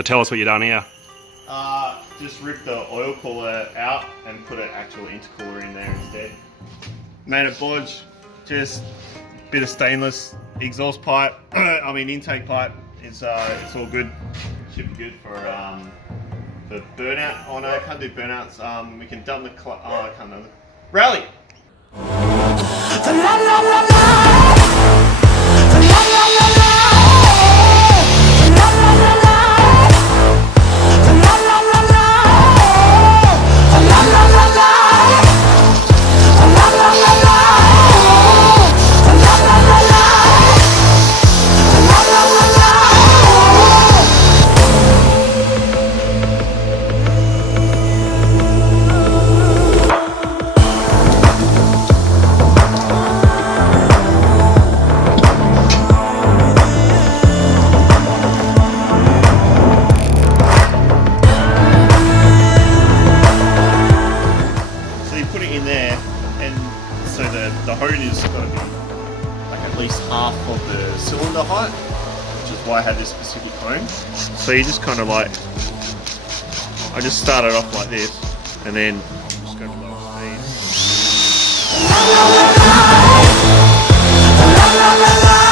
So tell us what you've done here. Just ripped the oil cooler out and put an actual intercooler in there instead. Made a bodge, just a bit of stainless exhaust pipe, intake pipe. It's all good. Should be good for burnout. Oh no, I can't do burnouts. We can dump the I can't know. Rally! The hone is got to be like at least half of the cylinder height, which is why I had this specific hone. So you just kind of like, I just started off like this, and then just go to lower speed.